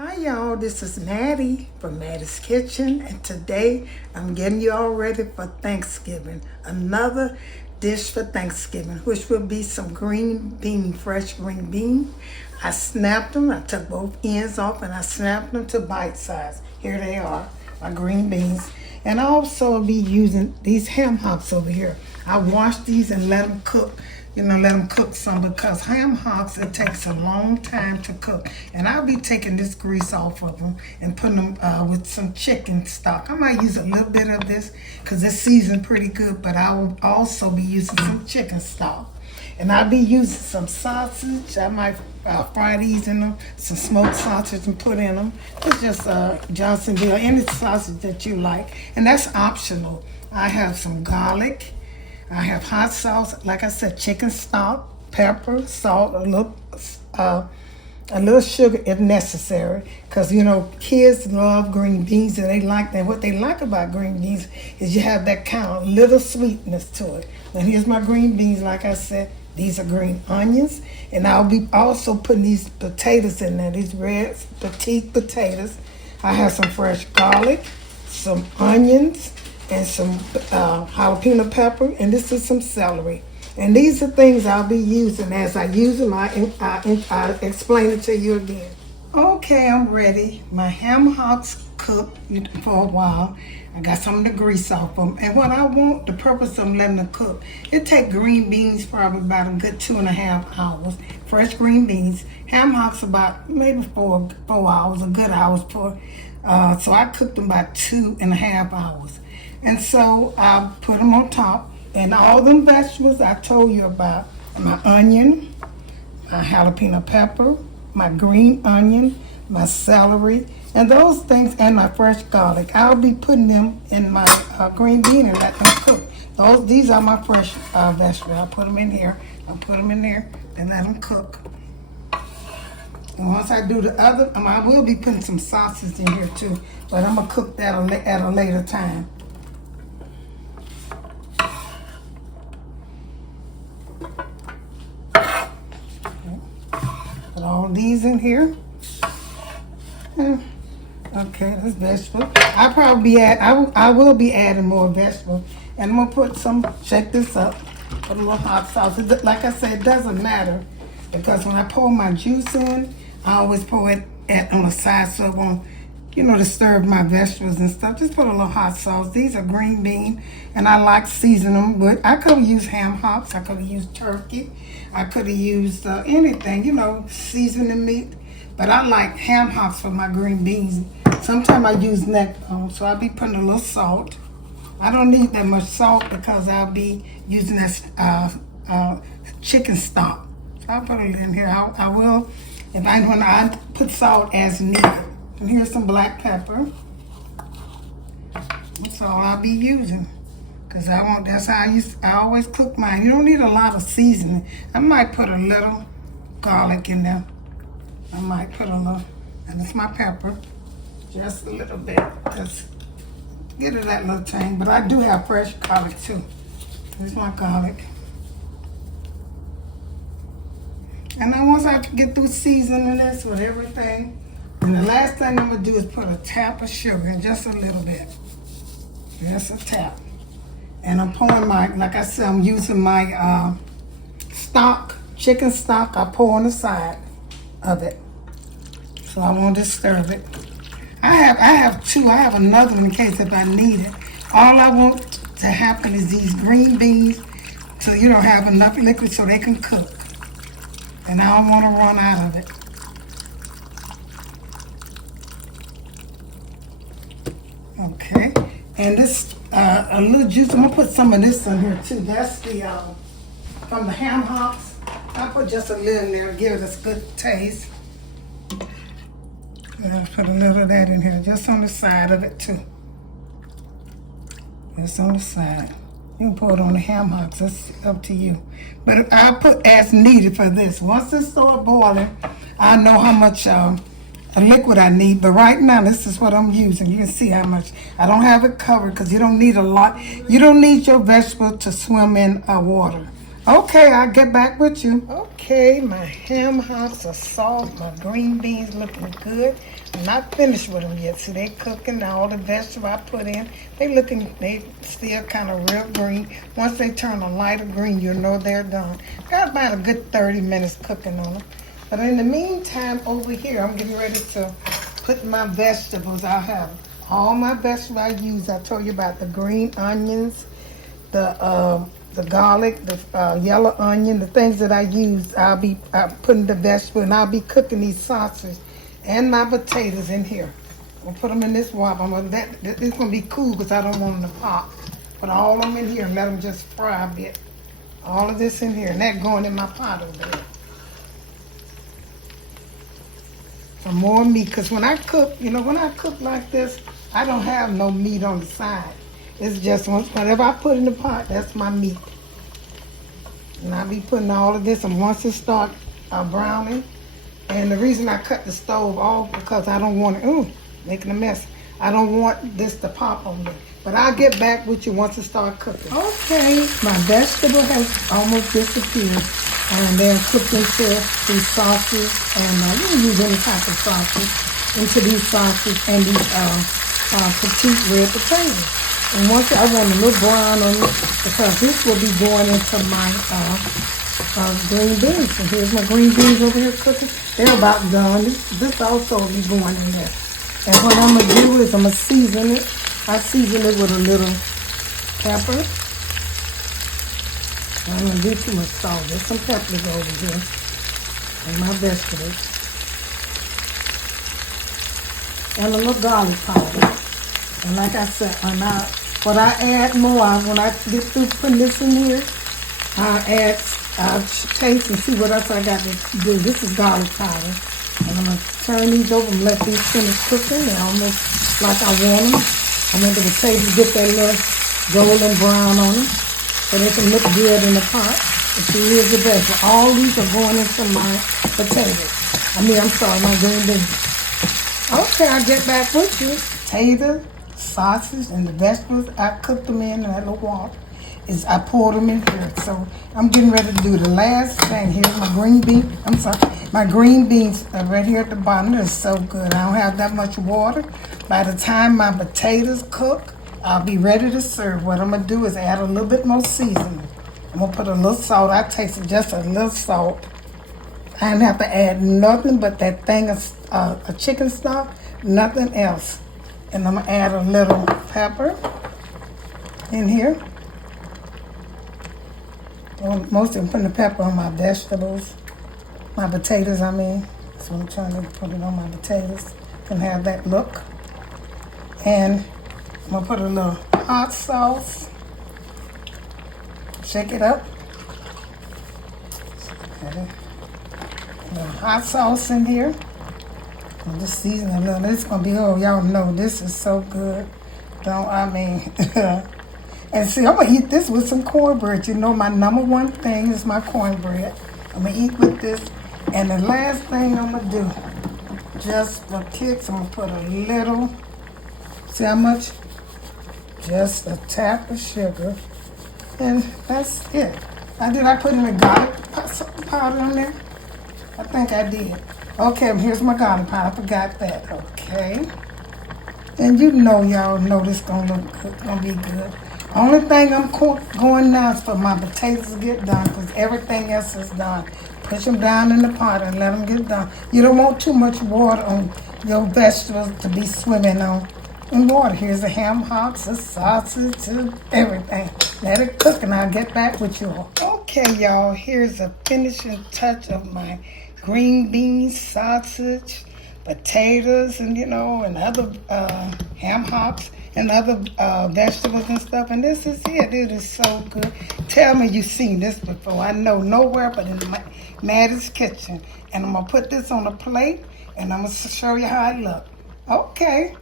Hi y'all, this is Mattie from Mattie's Kitchen, and today I'm getting you all ready for Thanksgiving. Another dish for Thanksgiving, which will be some fresh green bean. I snapped them, I took both ends off and I snapped them to bite size. Here they are, my green beans. And I also will be using these ham hocks over here. I washed these and let them cook. Let them cook some because ham hocks, it takes a long time to cook. And I'll be taking this grease off of them and putting them with some chicken stock. I might use a little bit of this because it's seasoned pretty good, but I will also be using some chicken stock. And I'll be using some sausage. I might fry these in them, some smoked sausage and put in them. It's just Johnsonville, any sausage that you like. And that's optional. I have some garlic. I have hot sauce, like I said, chicken stock, pepper, salt, a little sugar if necessary. Because, kids love green beans and they like that. What they like about green beans is you have that kind of little sweetness to it. Now, here's my green beans, like I said. These are green onions. And I'll be also putting these potatoes in there, these red petite potatoes. I have some fresh garlic, some onions, and some jalapeno pepper, and this is some celery. And these are things I'll be using. As I use them, I explain it to you again. Okay, I'm ready. My ham hocks cooked for a while. I got some of the grease off them. And what I want, the purpose of letting them cook, it take green beans probably about a good 2.5 hours. Fresh green beans. Ham hocks about maybe 4 hours, a good hours for. So I cooked them about 2.5 hours. And so I put them on top, and all them vegetables I told you about, my onion, my jalapeno pepper, my green onion, my celery, and those things, and my fresh garlic. I'll be putting them in my green bean and let them cook. These are my fresh vegetables. I'll put them in here, I'll put them in there, and let them cook. And once I do the other, I will be putting some sausage in here too, but I'm gonna cook that at a later time. Put all these in here. Okay, that's vegetable. I will be adding more vegetables, and I'm gonna put some. Shake this up. Put a little hot sauce. Like I said, it doesn't matter because when I pour my juice in, I always pour it on the side so it won't, disturb my vegetables and stuff. Just put a little hot sauce. These are green bean, and I like seasoning them. But I could have used ham hocks. I could have used turkey. I could have used anything, seasoning meat. But I like ham hocks for my green beans. Sometimes I use neck bone, so I'll be putting a little salt. I don't need that much salt because I'll be using that chicken stock. So I'll put it in here. I will, when I put salt as needed. And here's some black pepper. That's all I'll be using. Because that's how I always cook mine. You don't need a lot of seasoning. I might put a little garlic in there. I might put a little, and it's my pepper. Just a little bit. Just get it that little tang. But I do have fresh garlic too. Here's my garlic. And then once I get through seasoning this with everything, and the last thing I'm going to do is put a tap of sugar in, just a little bit. Just a tap. And I'm pouring like I said, I'm using my stock, chicken stock. I pour on the side of it. So I won't disturb it. I have two. I have another one in case if I need it. All I want to happen is these green beans to, have enough liquid so they can cook. And I don't want to run out of it. Okay, and this, a little juice, I'm gonna put some of this in here too. That's from the ham hocks. I'll put just a little in there, give it a good taste. And I'll put a little of that in here, just on the side of it too. Just on the side. You can pour it on the ham hocks, that's up to you. But I'll put as needed for this. Once this starts boiling, I know how much liquid I need, but right now this is what I'm using. You can see how much. I don't have it covered because you don't need a lot. You don't need your vegetable to swim in water. Okay, I'll get back with you. Okay, my ham hocks are soft. My green beans looking good. I'm not finished with them yet. See, they cooking. All the vegetables I put in, they still kind of real green. Once they turn a lighter green, you'll know they're done. Got about a good 30 minutes cooking on them. But in the meantime, over here, I'm getting ready to put my vegetables. I have all my vegetables I use. I told you about the green onions, the garlic, the yellow onion, the things that I use. I'll be putting the vegetable, and I'll be cooking these sausages and my potatoes in here. I'll put them in this water. It's gonna be cool because I don't want them to pop. Put all of them in here and let them just fry a bit. All of this in here, and that going in my pot over there. For more meat, because when I cook, when I cook like this, I don't have no meat on the side. It's just whatever I put in the pot, that's my meat. And I'll be putting all of this, and once it starts browning, and the reason I cut the stove off because I don't want it, making a mess. I don't want this to pop on me. But I'll get back with you once it starts cooking. Okay, my vegetable has almost disappeared. And they're cooked into these sauces, and you can use any type of sausage, into these sauces and these petite red potatoes. And once I want a little brown on it, because this will be going into my green beans. And here's my green beans over here cooking. They're about done. This also will be going in there. And what I'm going to do is I'm going to season it. I season it with a little pepper. I don't want to do too much salt. There's some peppers over here and my vegetables. And a little garlic powder. And like I said, what I add more, when I get through putting this in here, I'll taste and see what else I got to do. This is garlic powder. And I'm going to turn these over and let these finish cooking. They're almost like I want them. I want the potatoes get that little golden brown on them, so they can look good in the pot. And see, here's the best. All these are going into my potatoes. My green beans. Okay, I'll get back with you. Potatoes, sausage, and the vegetables, I cooked them in that little water. I poured them in here. So I'm getting ready to do the last thing. Here's my green bean. My green beans are right here at the bottom. They're so good. I don't have that much water. By the time my potatoes cook, I'll be ready to serve. What I'm going to do is add a little bit more seasoning. I'm going to put a little salt. I tasted just a little salt. I didn't have to add nothing but that thing of a chicken stock, nothing else. And I'm going to add a little pepper in here. Mostly I'm putting the pepper on my vegetables, my potatoes, So I'm trying to put it on my potatoes. Can have that look. And I'm going to put a little hot sauce. Shake it up. Okay. A little hot sauce in here. And just season a little. This is going to be, y'all know this is so good. And see, I'm going to eat this with some cornbread. My number one thing is my cornbread. I'm going to eat with this. And the last thing I'm going to do, just for kicks, I'm going to put a little, see how much? Just a tap of sugar. And that's it. I put in the garlic powder on there? I think I did. Okay, here's my garlic powder. I forgot that. Okay. And y'all know this going to be good. Only thing I'm going now is for my potatoes to get done, because everything else is done. Push them down in the pot and let them get done. You don't want too much water on your vegetables to be swimming in water. Here's the ham hocks, the sausage, everything. Let it cook and I'll get back with you all. Okay, y'all, here's a finishing touch of my green beans, sausage, potatoes, and other ham hocks and other vegetables and stuff. And this is it. It is so good. Tell me you've seen this before. I know nowhere but in Mattie's kitchen. And I'm going to put this on a plate and I'm going to show you how it looks. Okay.